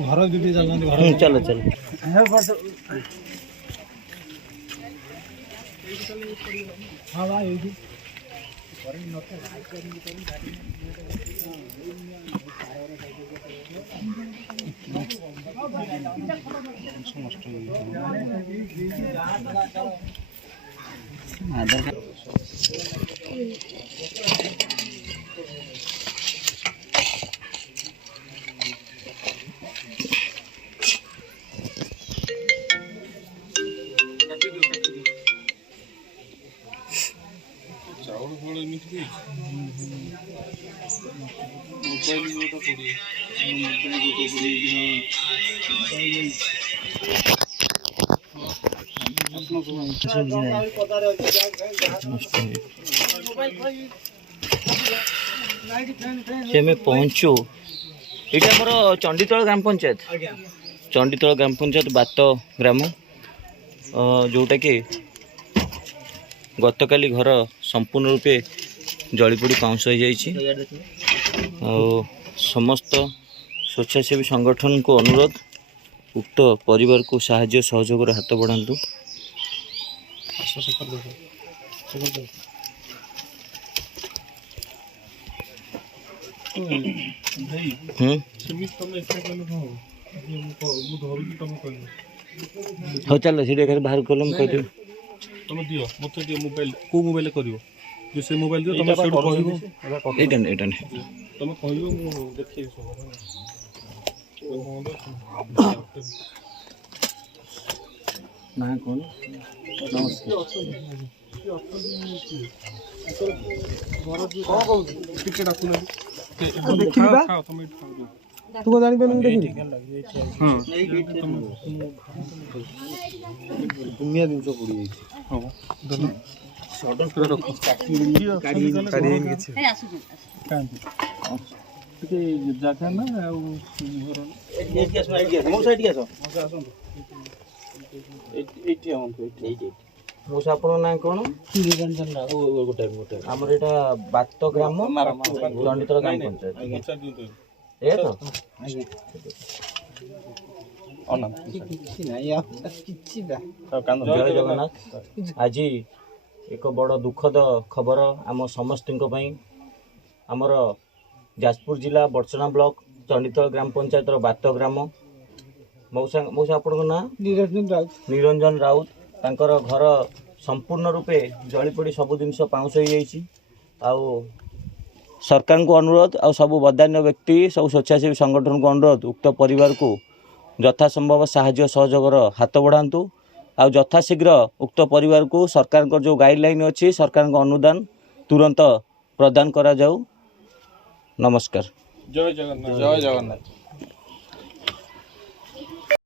घर भी चलो चलो हाँ भाई पहुँचु ये आमर चंडीतल ग्राम पंचायत बात ग्राम जोटा कि गतकाली घर संपूर्ण रूपे जड़ीपोड़ी पाउंस हो जाइए। समस्त स्वेच्छासेवी संगठन को अनुरोध उक्त परिवार को साहाय्य सहयोग हाथ बढ़ातु। हाँ चल सी बाहर कल कह तुम दियो मत दियो मोबाइल को मोबाइल करियो जो से मोबाइल दियो तुम सेड कहइबो एटन तुम कहइबो मु देखि सब ना कोन टिकट आकुना देखिबा तुम तू को जानि पेनु देखि हां दुनिया दिन सब पड़ी हां दोनों शॉर्ट कर रखो काडी किछि ए आसु के जाका ना घर एटी आसो मो साइड के आसो एटी हम एटी मोसा आपन ना कोन निरंजन राव गोटे हमर एटा बात ग्राम चंडीतल ग्राम पंचायत ए तो जय जगन्नाथ। आज एक बड़ दुखद खबर आम समस्त आमर जाजपुर जिला बडचण ब्लॉक चंडीतल ग्राम पंचायत बात ग्राम मौसा आपण ना निरंजन राउत तांकर घर संपूर्ण रूपे जड़ीपोड़ी सब जिनस पाउंस हो जाइए। सरकार को अनुरोध आ सब बदान्य व्यक्ति सब स्वेच्छासेवी संगठन को अनुरोध उक्त परिवार को यथासंभव साहाय्य सहयोग हाथ बढ़ातु आ यथाशीघ्र उक्त परिवार को सरकार जो गाइडलाइन अच्छी सरकार अनुदान तुरंत प्रदान करा जाऊ। नमस्कार। जय जगन्नाथ।